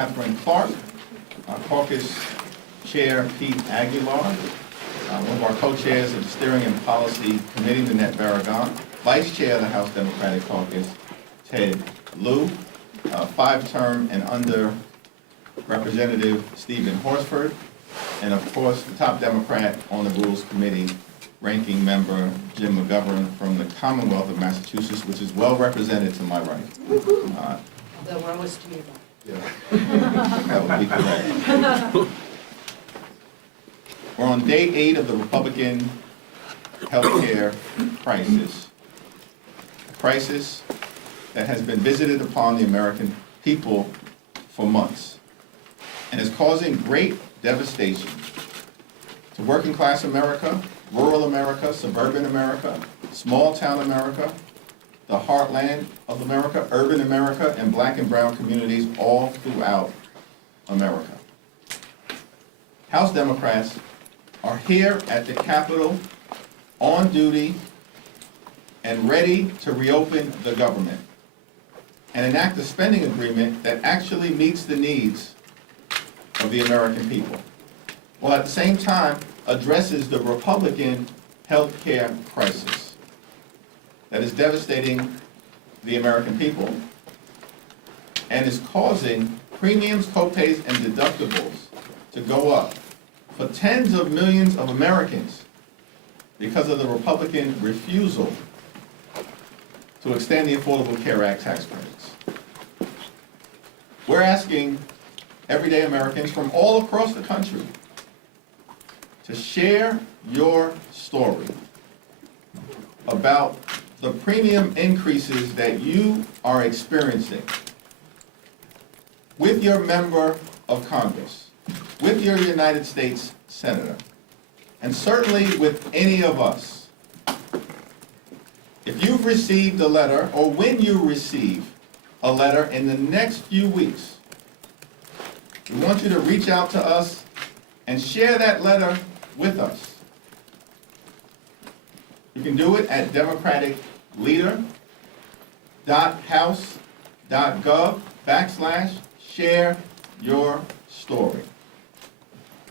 Katherine Clark, Caucus Chair Pete Aguilar, one of our co-chairs of the Steering and Policy Committee, Nanette Barragan, Vice Chair of the House Democratic Caucus, Ted Lieu, five-term and under Representative Stephen Horsford, and of course, the top Democrat on the Rules Committee, Ranking Member Jim McGovern from the Commonwealth of Massachusetts, which is well represented to my right. Although we're always to your left. That would be correct. We're on day 8 of the Republican healthcare crisis. A crisis that has been visited upon the American people for months and is causing great devastation to working class America, rural America, suburban America, small town America, the heartland of America, urban America, and black and brown communities all throughout America. House Democrats are here at the Capitol on duty and ready to reopen the government and enact a spending agreement that actually meets the needs of the American people, while at the same time addresses the Republican health care crisis that is devastating the American people and is causing premiums, copays, and deductibles to go up for tens of millions of Americans because of the Republican refusal to extend the Affordable Care Act tax credits. We're asking everyday Americans from all across the country to share your story about the premium increases that you are experiencing with your member of Congress, with your United States Senator, and certainly with any of us. If you've received a letter, or when you receive a letter in the next few weeks, we want you to reach out to us and share that letter with us. You can do it at democraticleader.house.gov/share your story.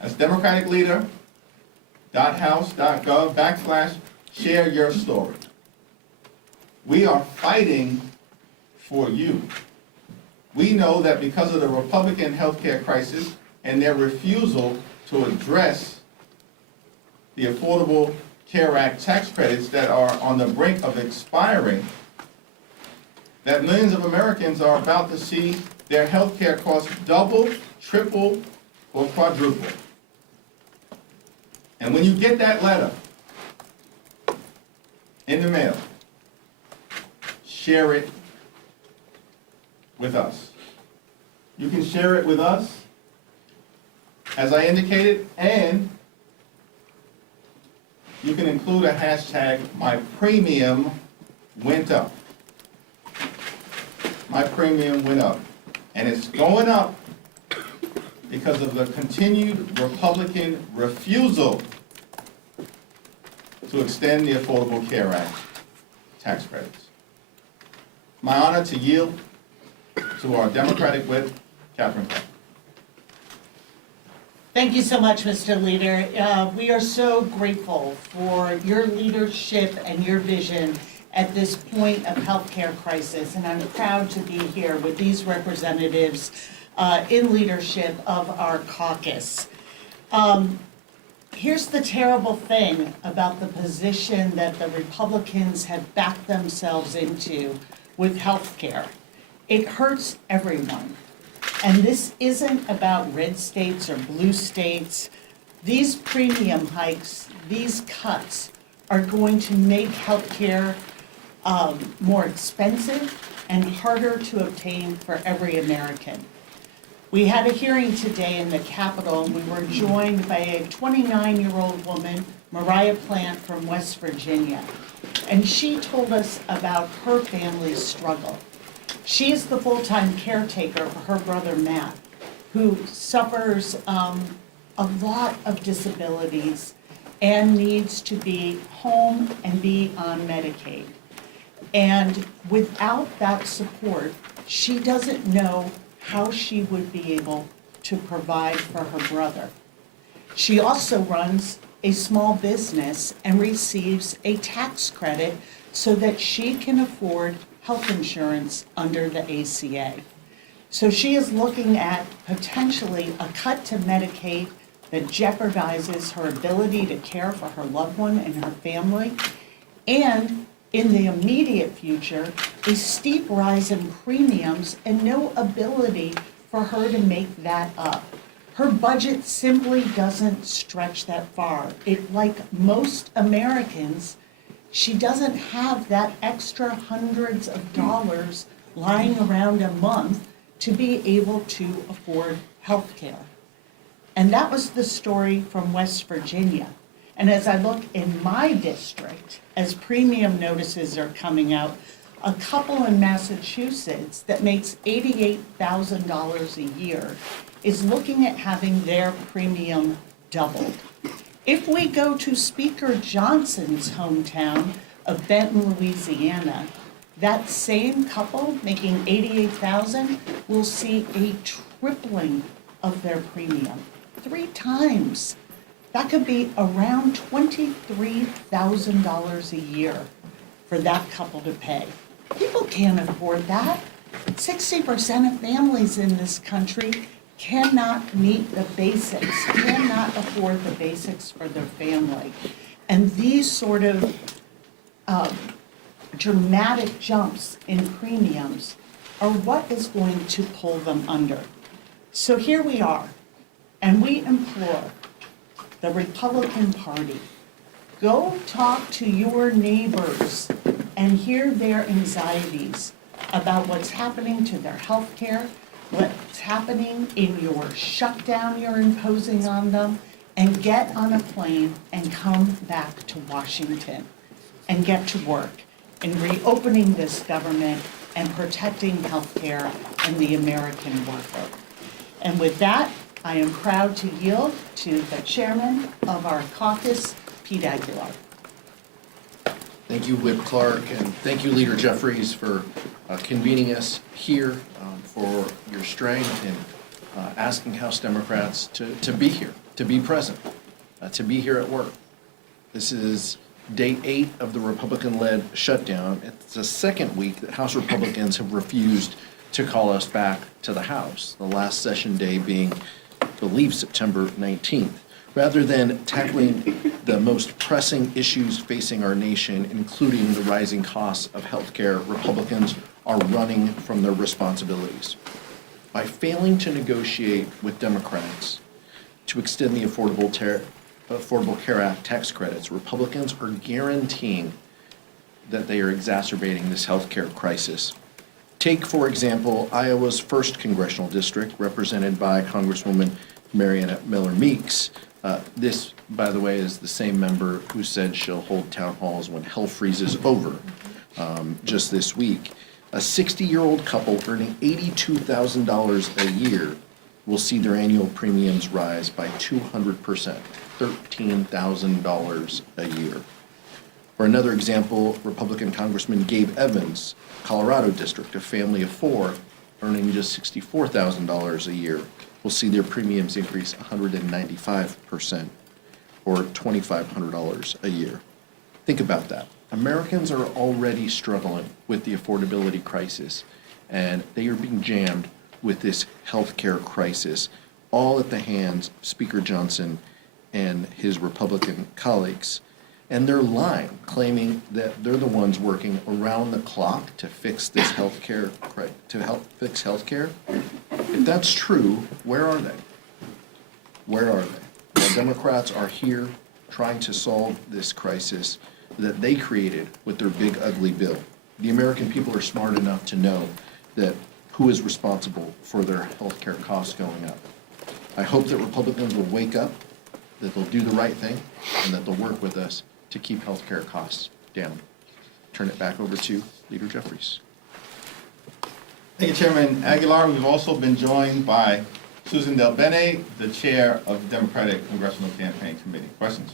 That's democraticleader.house.gov/share your story. We are fighting for you. We know that because of the Republican healthcare crisis and their refusal to address the Affordable Care Act tax credits that are on the brink of expiring, that millions of Americans are about to see their health care costs double, triple, or quadruple. And when you get that letter in the mail, share it with us. You can share it with us, as I indicated, and you can include a hashtag, my premium went up. My premium went up. And it's going up because of the continued Republican refusal to extend the Affordable Care Act tax credits. My honor to yield to our Democratic whip, Katherine Clark. Thank you so much, Mr. Leader. We are so grateful for your leadership and your vision at this point of healthcare crisis, and I'm proud to be here with these representatives in leadership of our caucus. Here's the terrible thing about the position that the Republicans have backed themselves into with healthcare. It hurts everyone. And this isn't about red states or blue states. These premium hikes, these cuts, are going to make healthcare more expensive and harder to obtain for every American. We had a hearing today in the Capitol, and we were joined by a 29-year-old woman, Mariah Plant from West Virginia. And she told us about her family's struggle. She is the full-time caretaker for her brother Matt, who suffers a lot of disabilities and needs to be home and be on Medicaid. And without that support, she doesn't know how she would be able to provide for her brother. She also runs a small business and receives a tax credit so that she can afford health insurance under the ACA. So she is looking at potentially a cut to Medicaid that jeopardizes her ability to care for her loved one and her family, and in the immediate future, a steep rise in premiums and no ability for her to make that up. Her budget simply doesn't stretch that far. Like most Americans, she doesn't have that extra hundreds of dollars lying around a month to be able to afford health care. And that was the story from West Virginia. And as I look in my district, as premium notices are coming out, a couple in Massachusetts that makes $88,000 a year is looking at having their premium doubled. If we go to Speaker Johnson's hometown of Benton, Louisiana, that same couple making $88,000 will see a tripling of their premium, 3 times. That could be around $23,000 a year for that couple to pay. People can't afford that. 60% of families in this country cannot meet the basics, cannot afford the basics for their family. And these sort of dramatic jumps in premiums are what is going to pull them under. So here we are, and we implore the Republican Party, go talk to your neighbors and hear their anxieties about what's happening to their health care, what's happening in your shutdown you're imposing on them, and get on a plane and come back to Washington and get to work in reopening this government and protecting health care and the American worker. And with that, I am proud to yield to the chairman of our caucus, Pete Aguilar. Thank you, Whip Clark, and thank you, Leader Jeffries, for convening us here, for your strength in asking House Democrats to be here, to be present, to be here at work. This is day 8 of the Republican-led shutdown. It's the second week that House Republicans have refused to call us back to the House, the last session day being, I believe, September 19th. Rather than tackling the most pressing issues facing our nation, including the rising costs of health care, Republicans are running from their responsibilities. By failing to negotiate with Democrats to extend the Affordable Care Act tax credits, Republicans are guaranteeing that they are exacerbating this health care crisis. Take, for example, Iowa's 1st Congressional District, represented by Congresswoman Mariannette Miller-Meeks. This, by the way, is the same member who said she'll hold town halls when hell freezes over just this week. A 60-year-old couple earning $82,000 a year will see their annual premiums rise by 200%, $13,000 a year. For another example, Republican Congressman Gabe Evans, Colorado District, a family of 4 earning just $64,000 a year, will see their premiums increase 195%, or $2,500 a year. Think about that. Americans are already struggling with the affordability crisis, and they are being jammed with this health care crisis, all at the hands of Speaker Johnson and his Republican colleagues. And they're lying, claiming that they're the ones working around the clock to fix this health care, to help fix health care. If that's true, where are they? Where are they? Well, Democrats are here trying to solve this crisis that they created with their big ugly bill. The American people are smart enough to know that who is responsible for their health care costs going up. I hope that Republicans will wake up, that they'll do the right thing, and that they'll work with us to keep health care costs down. Turn it back over to Leader Jeffries. Thank you, Chairman Aguilar. We've also been joined by Susan Del Bene, the chair of the Democratic Congressional Campaign Committee. Questions?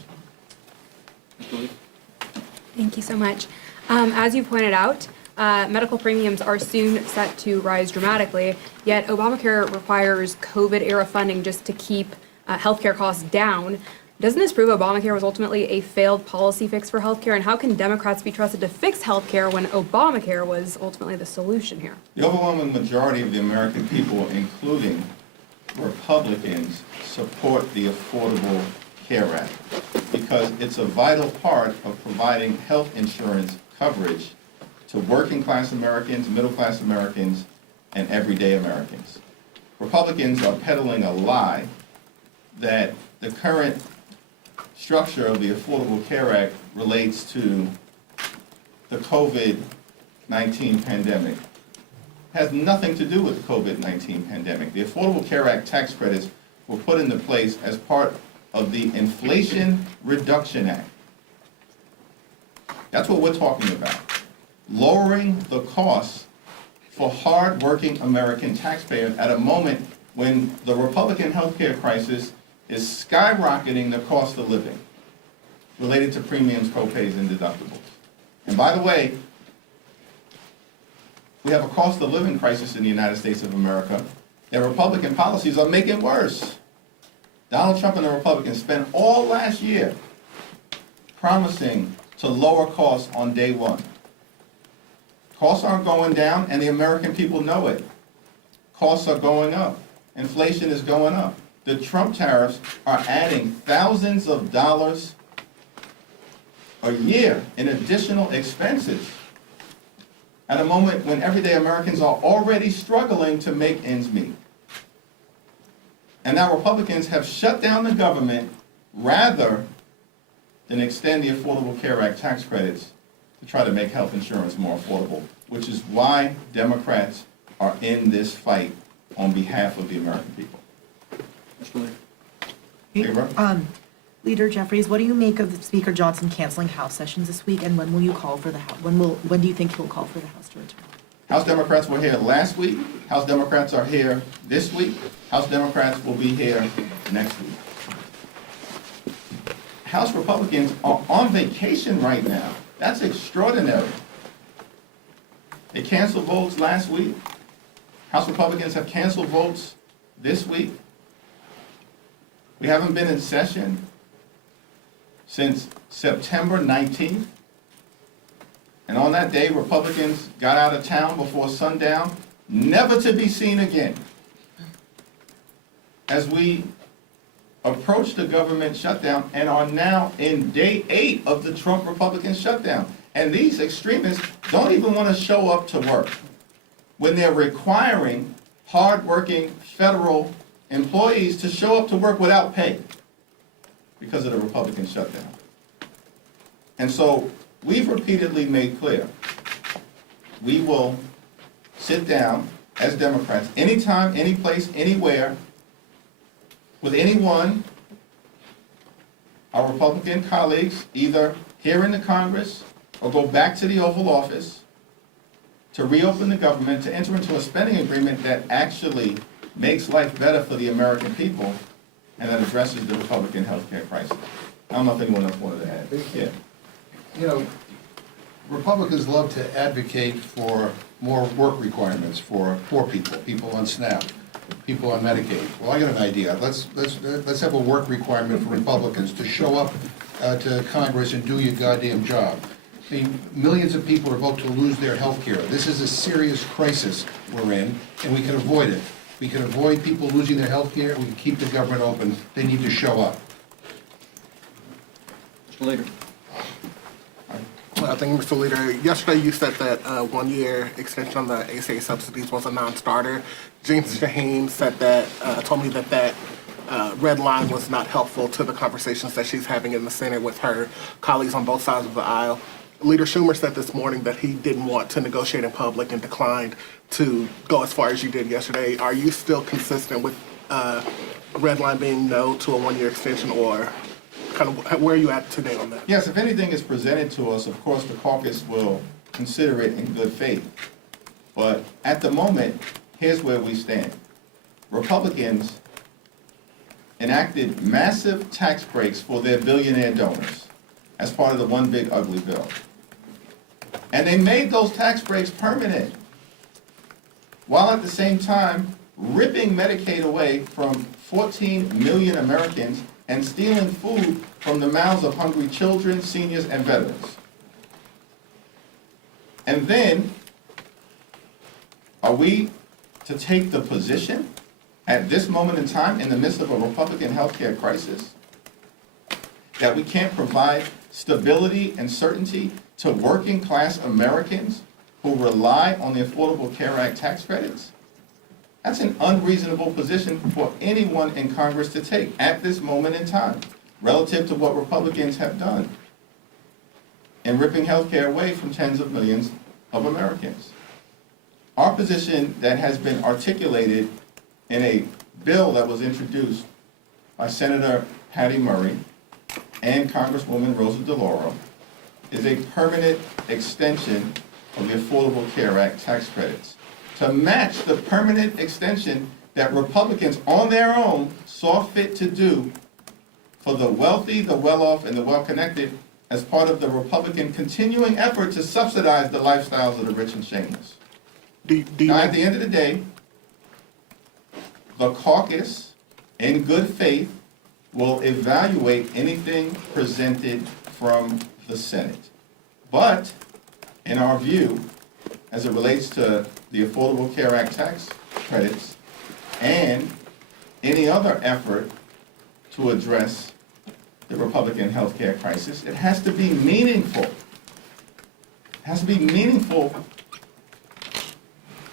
Thank you so much. As you pointed out, medical premiums are soon set to rise dramatically, yet Obamacare requires COVID-era funding just to keep healthcare costs down. Doesn't this prove Obamacare was ultimately a failed policy fix for healthcare? And how can Democrats be trusted to fix healthcare when Obamacare was ultimately the solution here? The overwhelming majority of the American people, including Republicans, support the Affordable Care Act because it's a vital part of providing health insurance coverage to working class Americans, middle class Americans, and everyday Americans. Republicans are peddling a lie that the current structure of the Affordable Care Act relates to the COVID-19 pandemic. It has nothing to do with the COVID-19 pandemic. The Affordable Care Act tax credits were put into place as part of the Inflation Reduction Act. That's what we're talking about. Lowering the costs for hard-working American taxpayers at a moment when the Republican healthcare crisis is skyrocketing the cost of living related to premiums, co-pays, and deductibles. And by the way, we have a cost of living crisis in the United States of America, and Republican policies are making worse. Donald Trump and the Republicans spent all last year promising to lower costs on day one. Costs aren't going down, and the American people know it. Costs are going up. Inflation is going up. The Trump tariffs are adding thousands of dollars a year in additional expenses at a moment when everyday Americans are already struggling to make ends meet. And now Republicans have shut down the government rather than extend the Affordable Care Act tax credits to try to make health insurance more affordable, which is why Democrats are in this fight on behalf of the American people. Hey, bro. Leader Jeffries, what do you make of Speaker Johnson canceling House sessions this week, and when will you call for the House? When do you think he'll call for the House to return? House Democrats were here last week. House Democrats are here this week. House Democrats will be here next week. House Republicans are on vacation right now. That's extraordinary. They canceled votes last week. House Republicans have canceled votes this week. We haven't been in session since September 19th. And on that day, Republicans got out of town before sundown, never to be seen again. As we approach the government shutdown and are now in day 8 of the Trump Republican shutdown. And these extremists don't even want to show up to work when they're requiring hardworking federal employees to show up to work without pay because of the Republican shutdown. And so we've repeatedly made clear we will sit down as Democrats anytime, any place, anywhere with anyone, our Republican colleagues, either here in the Congress or go back to the Oval Office to reopen the government, to enter into a spending agreement that actually makes life better for the American people and that addresses the Republican health care crisis. I don't know if anyone else wanted to add. Yeah. You know, Republicans love to advocate for more work requirements for poor people, people on SNAP, people on Medicaid. Well, I got an idea. Let's have a work requirement for Republicans to show up to Congress and do your goddamn job. I mean, millions of people are about to lose their health care. This is a serious crisis we're in, and we can avoid it. We can avoid people losing their health care. We can keep the government open. They need to show up. Mr. Leader. Thank you, Mr. Leader. Yesterday you said that 1-year extension on the ACA subsidies was a non-starter. James Hakeem said that, told me that red line was not helpful to the conversations that she's having in the Senate with her colleagues on both sides of the aisle. Leader Schumer said this morning that he didn't want to negotiate in public and declined to go as far as you did yesterday. Are you still consistent with red line being no to a 1-year extension, or kind of where are you at today on that? Yes, if anything is presented to us, of course, the caucus will consider it in good faith. But at the moment, here's where we stand. Republicans enacted massive tax breaks for their billionaire donors as part of the One Big Ugly Bill. And they made those tax breaks permanent, while at the same time ripping Medicaid away from 14 million Americans and stealing food from the mouths of hungry children, seniors, and veterans. And then, are we to take the position at this moment in time, in the midst of a Republican healthcare crisis, that we can't provide stability and certainty to working class Americans who rely on the Affordable Care Act tax credits? That's an unreasonable position for anyone in Congress to take at this moment in time, relative to what Republicans have done in ripping health care away from tens of millions of Americans. Our position that has been articulated in a bill that was introduced by Senator Patty Murray and Congresswoman Rosa DeLauro is a permanent extension of the Affordable Care Act tax credits to match the permanent extension that Republicans on their own saw fit to do for the wealthy, the well-off, and the well-connected as part of the Republican continuing effort to subsidize the lifestyles of the rich and shameless. Now, at the end of the day, the caucus, in good faith, will evaluate anything presented from the Senate. But, in our view, as it relates to the Affordable Care Act tax credits and any other effort to address the Republican health care crisis, it has to be meaningful. It has to be meaningful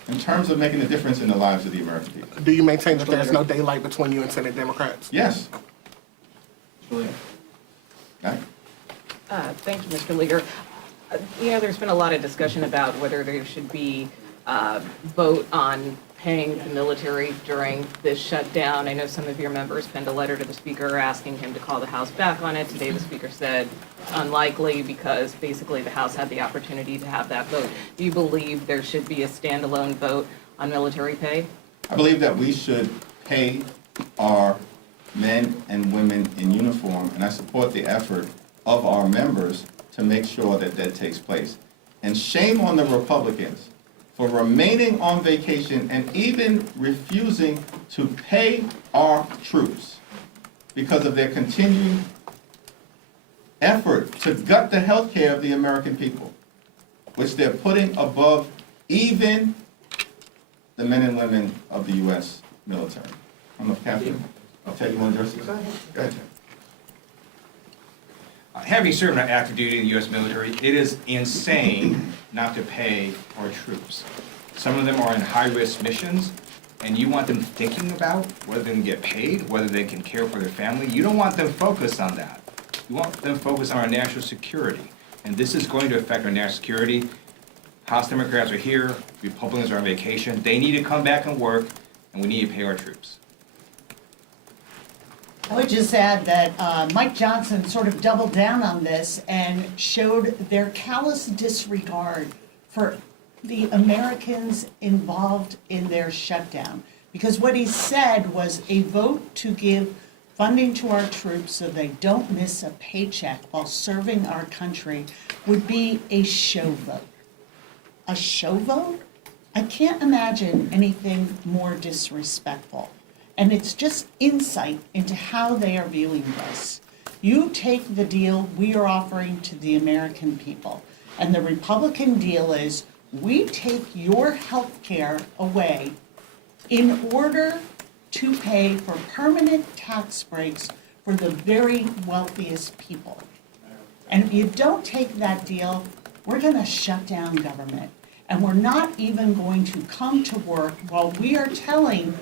in terms of making a difference in the lives of the American people. Do you maintain that there's no daylight between you and Senate Democrats? Yes. Julia. Okay. Thank you, Mr. Leader. There's been a lot of discussion about whether there should be a vote on paying the military during this shutdown. I know some of your members penned a letter to the Speaker asking him to call the House back on it. Today, the Speaker said unlikely because basically the House had the opportunity to have that vote. Do you believe there should be a standalone vote on military pay? I believe that we should pay our men and women in uniform, and I support the effort of our members to make sure that that takes place. And shame on the Republicans for remaining on vacation and even refusing to pay our troops because of their continued effort to gut the health care of the American people, which they're putting above even the men and women of the U.S. military. I don't know if Katherine, I'll take you on address this. Go ahead. Having served active duty in the U.S. military, it is insane not to pay our troops. Some of them are in high-risk missions, and you want them thinking about whether they can get paid, whether they can care for their family. You don't want them focused on that. You want them focused on our national security, and this is going to affect our national security. House Democrats are here, Republicans are on vacation. They need to come back and work, and we need to pay our troops. I would just add that Mike Johnson sort of doubled down on this and showed their callous disregard for the Americans involved in their shutdown. Because what he said was a vote to give funding to our troops so they don't miss a paycheck while serving our country would be a show vote. A show vote? I can't imagine anything more disrespectful. And it's just insight into how they are viewing this. You take the deal we are offering to the American people, and the Republican deal is we take your health care away in order to pay for permanent tax breaks for the very wealthiest people. And if you don't take that deal, we're gonna shut down government. And we're not even going to come to work while we are telling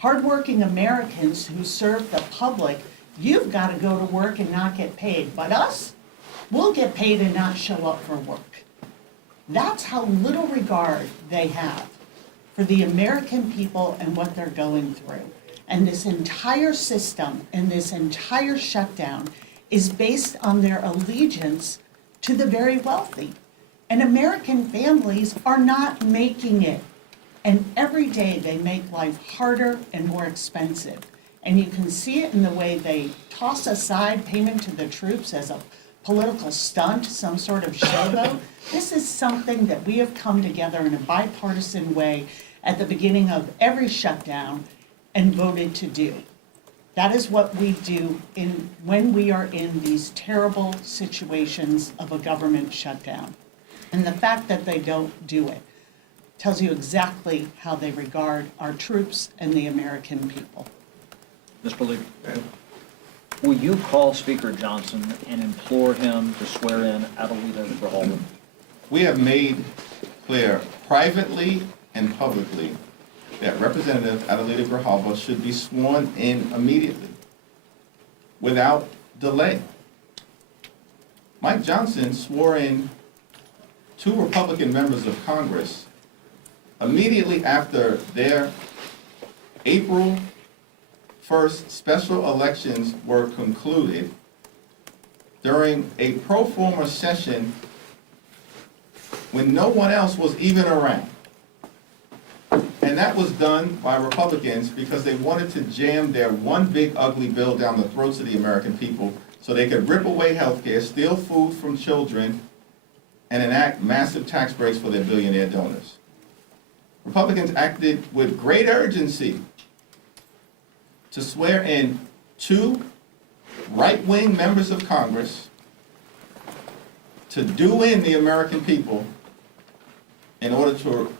hardworking Americans who serve the public, you've got to go to work and not get paid. But us, we'll get paid and not show up for work. That's how little regard they have for the American people and what they're going through. And this entire system and this entire shutdown is based on their allegiance to the very wealthy. And American families are not making it. And every day they make life harder and more expensive. And you can see it in the way they toss aside payment to the troops as a political stunt, some sort of showboat. This is something that we have come together in a bipartisan way at the beginning of every shutdown and voted to do. That is what we do when we are in these terrible situations of a government shutdown. And the fact that they don't do it tells you exactly how they regard our troops and the American people. Mr. Lee, will you call Speaker Johnson and implore him to swear in Adelita Grijalva? We have made clear privately and publicly that Representative Adelita Grijalva should be sworn in immediately, without delay. Mike Johnson swore in 2 Republican members of Congress immediately after their April 1st special elections were concluded during a pro forma session when no one else was even around. And that was done by Republicans because they wanted to jam their one big ugly bill down the throats of the American people so they could rip away health care, steal food from children, and enact massive tax breaks for their billionaire donors. Republicans acted with great urgency to swear in 2 right-wing members of Congress to do in the American people in order to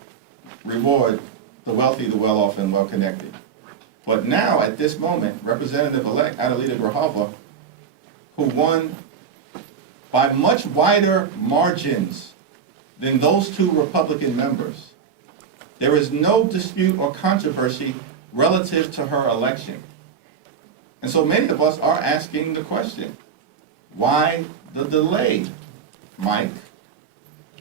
reward the wealthy, the well-off, and well-connected. But now, at this moment, Representative-elect Adelita Grijalva, who won by much wider margins than those 2 Republican members, there is no dispute or controversy relative to her election. And so many of us are asking the question, why the delay, Mike?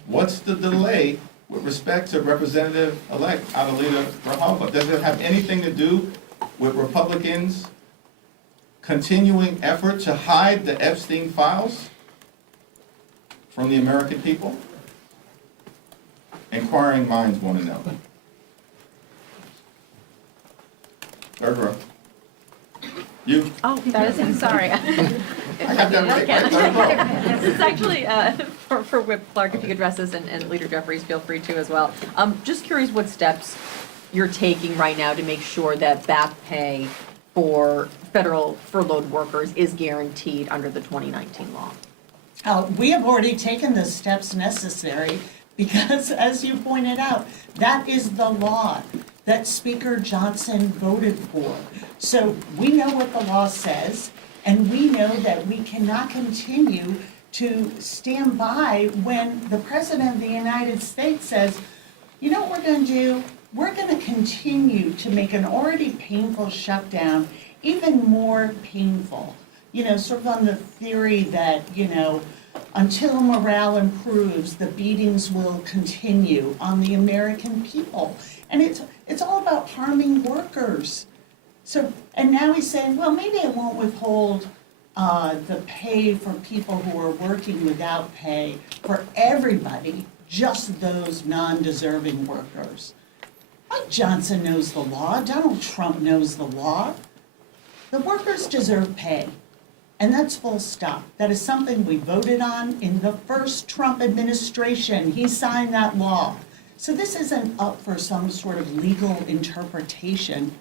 What's the delay with respect to Representative-elect Adelita Grijalva? Does it have anything to do with Republicans' continuing effort to hide the Epstein files from the American people? Inquiring minds want to know. Third row. You? Oh, that is, sorry. I got that right. Third row. This is actually for Whip Clark, if you could address this, and Leader Jeffries, feel free to as well. Just curious what steps you're taking right now to make sure that back pay for federal furloughed workers is guaranteed under the 2019 law. We have already taken the steps necessary because, as you pointed out, that is the law that Speaker Johnson voted for. So we know what the law says, and we know that we cannot continue to stand by when the President of the United States says, you know what we're going to do? We're going to continue to make an already painful shutdown even more painful. You know, sort of on the theory that, you know, until morale improves, the beatings will continue on the American people. And it's all about harming workers. So, and now he's saying, well, maybe I won't withhold the pay for people who are working without pay for everybody, just those non-deserving workers. Mike Johnson knows the law. Donald Trump knows the law. The workers deserve pay. And that's full stop. That is something we voted on in the first Trump administration. He signed that law. So this isn't up for some sort of legal interpretation.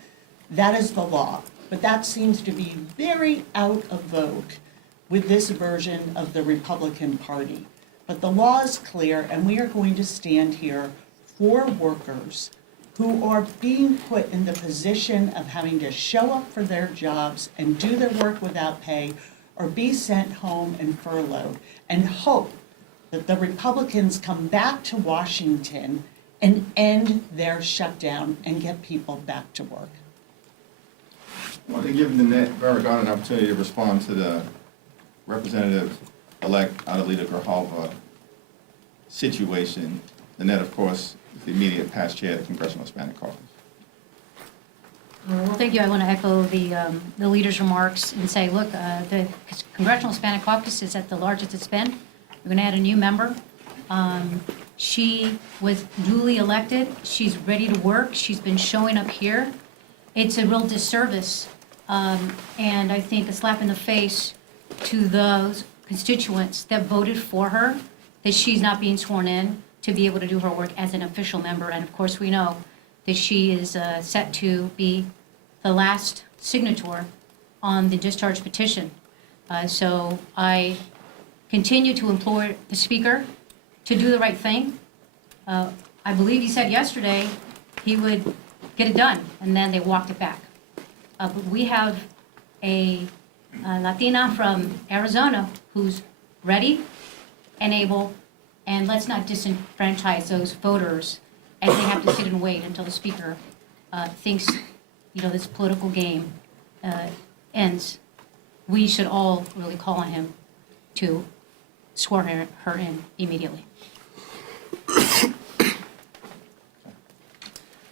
That is the law. But that seems to be very out of vogue with this version of the Republican Party. But the law is clear, and we are going to stand here for workers who are being put in the position of having to show up for their jobs and do their work without pay or be sent home and furloughed, and hope that the Republicans come back to Washington and end their shutdown and get people back to work. I want to give Nanette Barragan an opportunity to respond to the Representative-elect Adelita Grijalva situation. Nanette, of course, is the immediate past chair of the Congressional Hispanic Caucus. Well, thank you. I want to echo the leader's remarks and say, look, the Congressional Hispanic Caucus is at the largest it's been. We're going to add a new member. She was duly elected. She's ready to work. She's been showing up here. It's a real disservice, and I think a slap in the face to those constituents that voted for her, that she's not being sworn in to be able to do her work as an official member. And of course, we know that she is set to be the last signator on the discharge petition. So I continue to implore the Speaker to do the right thing. I believe he said yesterday he would get it done, and then they walked it back. But we have a Latina from Arizona who's ready and able, and let's not disenfranchise those voters as they have to sit and wait until the Speaker thinks, this political game ends. We should all really call on him to swear her in immediately.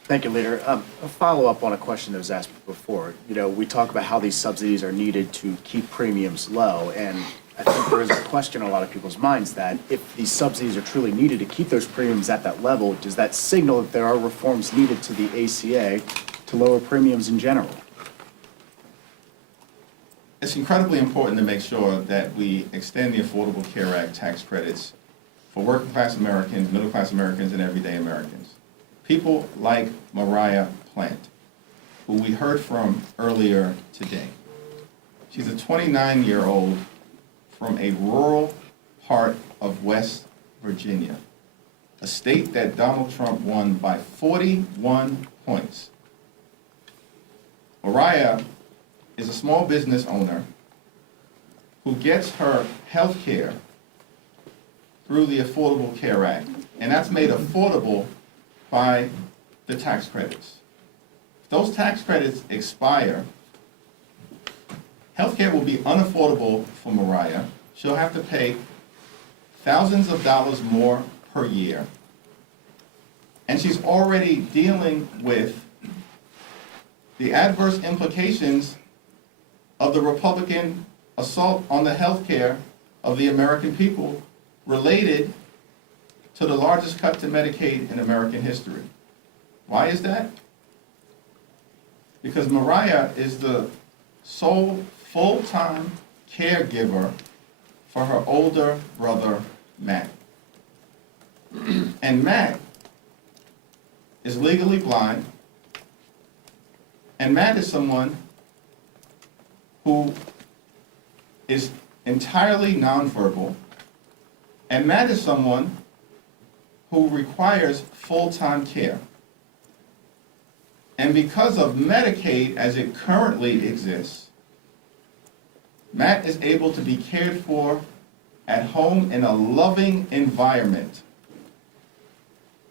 Thank you, Leader. A follow-up on a question that was asked before. We talk about how these subsidies are needed to keep premiums low, and I think there is a question in a lot of people's minds that if these subsidies are truly needed to keep those premiums at that level, does that signal that there are reforms needed to the ACA to lower premiums in general? It's incredibly important to make sure that we extend the Affordable Care Act tax credits for working-class Americans, middle-class Americans, and everyday Americans. People like Mariah Plant, who we heard from earlier today. She's a 29-year-old from a rural part of West Virginia, a state that Donald Trump won by 41 points. Mariah is a small business owner who gets her health care through the Affordable Care Act, and that's made affordable by the tax credits. If those tax credits expire, health care will be unaffordable for Mariah. She'll have to pay thousands of dollars more per year, and she's already dealing with the adverse implications of the Republican assault on the health care of the American people related to the largest cut to Medicaid in American history. Why is that? Because Mariah is the sole full-time caregiver for her older brother, Matt. And Matt is legally blind, and Matt is someone who is entirely nonverbal, and Matt is someone who requires full-time care. And because of Medicaid as it currently exists, Matt is able to be cared for at home in a loving environment.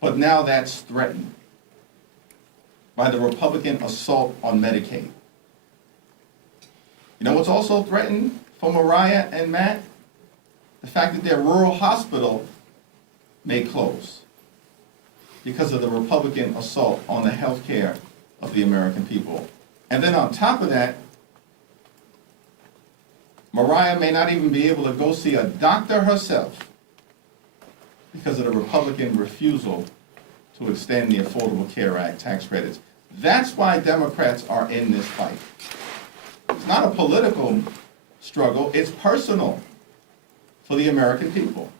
But now that's threatened by the Republican assault on Medicaid. You know what's also threatened for Mariah and Matt? The fact that their rural hospital may close because of the Republican assault on the health care of the American people. And then on top of that, Mariah may not even be able to go see a doctor herself because of the Republican refusal to extend the Affordable Care Act tax credits. That's why Democrats are in this fight. It's not a political struggle, it's personal for the American people.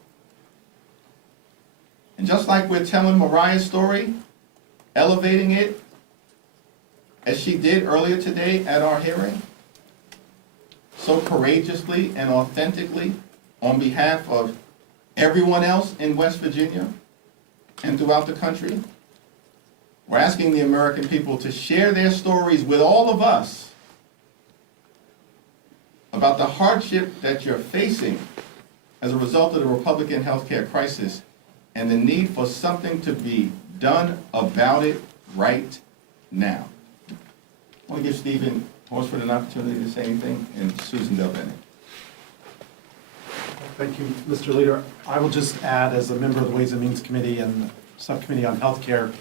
And just like we're telling Mariah's story, elevating it, as she did earlier today at our hearing, so courageously and authentically on behalf of everyone else in West Virginia and throughout the country, we're asking the American people to share their stories with all of us about the hardship that you're facing as a result of the Republican healthcare crisis and the need for something to be done about it right now. I want to give Stephen Horsford an opportunity to say anything, and Susan Delbene. Thank you, Mr. Leader. I will just add, as a member of the Ways and Means Committee and the Subcommittee on Healthcare,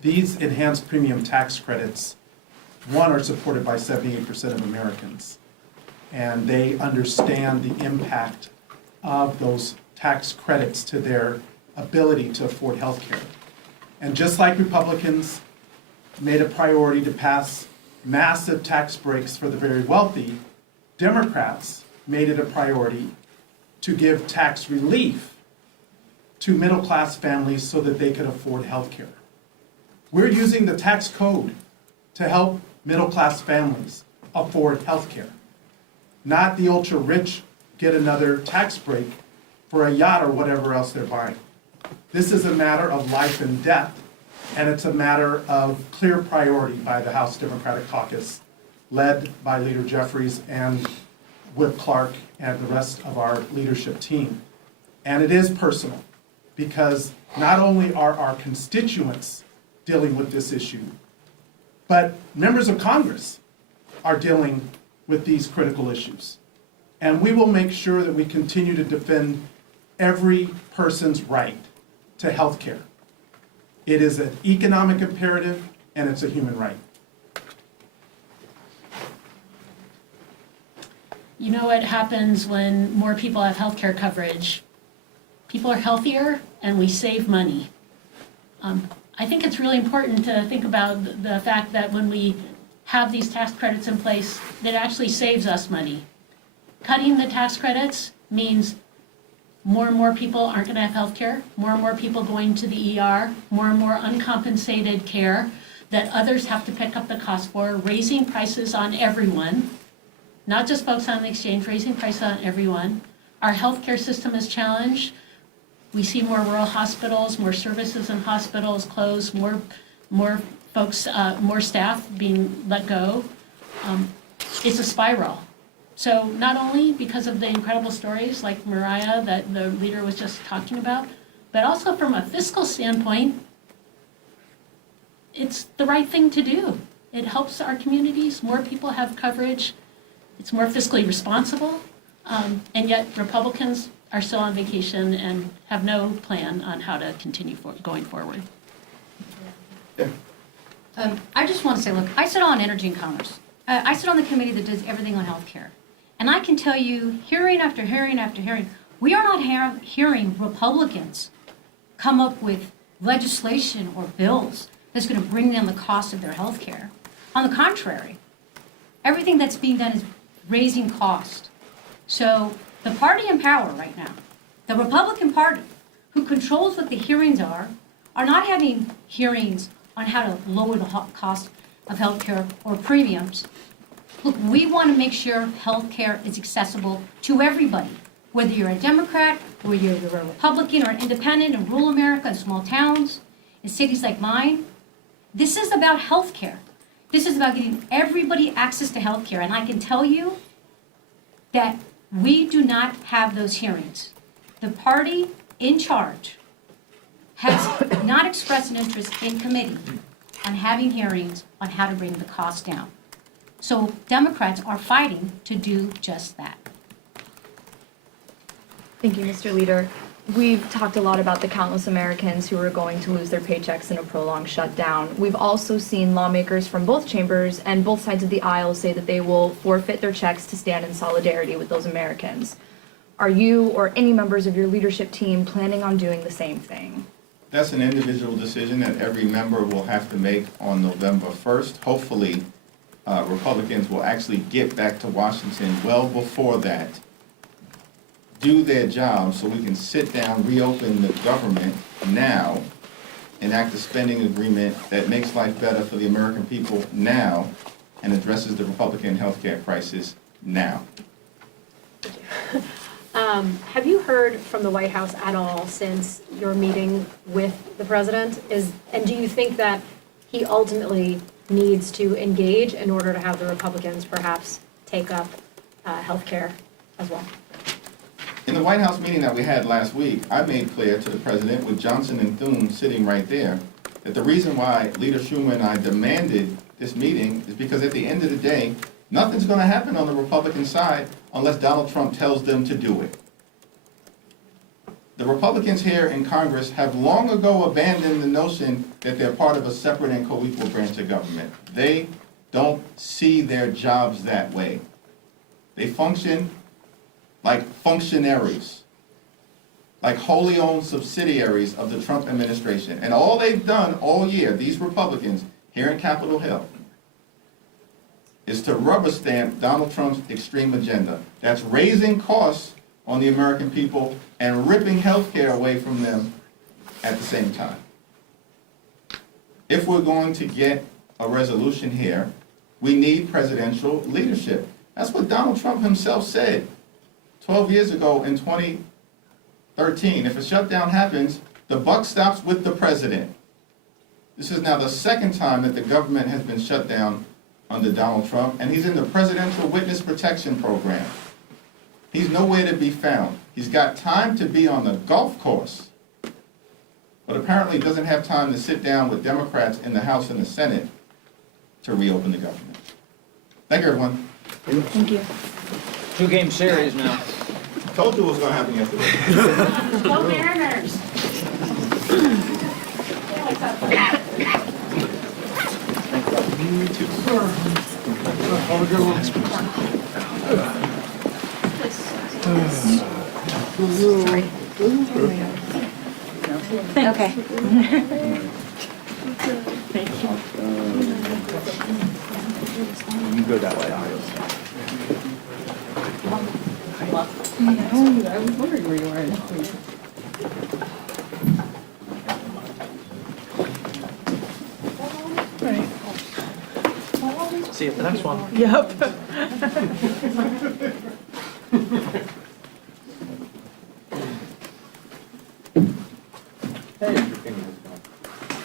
these enhanced premium tax credits, one, are supported by 78% of Americans, and they understand the impact of those tax credits to their ability to afford health care. And just like Republicans made a priority to pass massive tax breaks for the very wealthy, Democrats made it a priority to give tax relief to middle-class families so that they could afford health care. We're using the tax code to help middle-class families afford health care, not the ultra-rich get another tax break for a yacht or whatever else they're buying. This is a matter of life and death, and it's a matter of clear priority by the House Democratic Caucus, led by Leader Jeffries and Whip Clark and the rest of our leadership team. And it is personal, because not only are our constituents dealing with this issue, but members of Congress are dealing with these critical issues. And we will make sure that we continue to defend every person's right to health care. It is an economic imperative, and it's a human right. You know what happens when more people have health care coverage? People are healthier and we save money. I think it's really important to think about the fact that when we have these tax credits in place, that actually saves us money. Cutting the tax credits means more and more people aren't going to have health care, more and more people going to the ER, more and more uncompensated care that others have to pick up the cost for, raising prices on everyone, not just folks on the exchange, raising prices on everyone. Our healthcare system is challenged. We see more rural hospitals, more services in hospitals closed, more folks, more staff being let go. It's a spiral. So not only because of the incredible stories like Mariah that the leader was just talking about, but also from a fiscal standpoint, it's the right thing to do. It helps our communities, more people have coverage, it's more fiscally responsible, and yet Republicans are still on vacation and have no plan on how to continue going forward. I just want to say, look, I sit on Energy and Commerce. I sit on the committee that does everything on healthcare. And I can tell you, hearing after hearing after hearing, we are not hearing Republicans come up with legislation or bills that's going to bring down the cost of their health care. On the contrary, everything that's being done is raising cost. So the party in power right now, the Republican Party, who controls what the hearings are not having hearings on how to lower the cost of health care or premiums. Look, we want to make sure health care is accessible to everybody, whether you're a Democrat, whether you're a Republican or an independent in rural America, in small towns, in cities like mine. This is about health care. This is about getting everybody access to health care. And I can tell you that we do not have those hearings. The party in charge has not expressed an interest in committee on having hearings on how to bring the cost down. So Democrats are fighting to do just that. Thank you, Mr. Leader. We've talked a lot about the countless Americans who are going to lose their paychecks in a prolonged shutdown. We've also seen lawmakers from both chambers and both sides of the aisle say that they will forfeit their checks to stand in solidarity with those Americans. Are you or any members of your leadership team planning on doing the same thing? That's an individual decision that every member will have to make on November 1st. Hopefully, Republicans will actually get back to Washington well before that, do their job so we can sit down, reopen the government now, enact a spending agreement that makes life better for the American people now and addresses the Republican health care crisis now. Have you heard from the White House at all since your meeting with the president? And do you think that he ultimately needs to engage in order to have the Republicans perhaps take up health care as well? In the White House meeting that we had last week, I made clear to the president, with Johnson and Thune sitting right there, that the reason why Leader Schumer and I demanded this meeting is because at the end of the day, nothing's going to happen on the Republican side unless Donald Trump tells them to do it. The Republicans here in Congress have long ago abandoned the notion that they're part of a separate and co-equal branch of government. They don't see their jobs that way. They function like functionaries, like wholly owned subsidiaries of the Trump administration. And all they've done all year, these Republicans here in Capitol Hill, is to rubber stamp Donald Trump's extreme agenda. That's raising costs on the American people and ripping health care away from them at the same time. If we're going to get a resolution here, we need presidential leadership. That's what Donald Trump himself said 12 years ago in 2013. If a shutdown happens, the buck stops with the president. This is now the second time that the government has been shut down under Donald Trump, and he's in the Presidential Witness Protection Program. He's nowhere to be found. He's got time to be on the golf course, but apparently doesn't have time to sit down with Democrats in the House and the Senate to reopen the government. Thank you, everyone. Thank you. 2-game series now. Told you what was going to happen yesterday. Go Mariners! Okay. You go that way. I was wondering where you were. See you at the next one. Yep. Hey,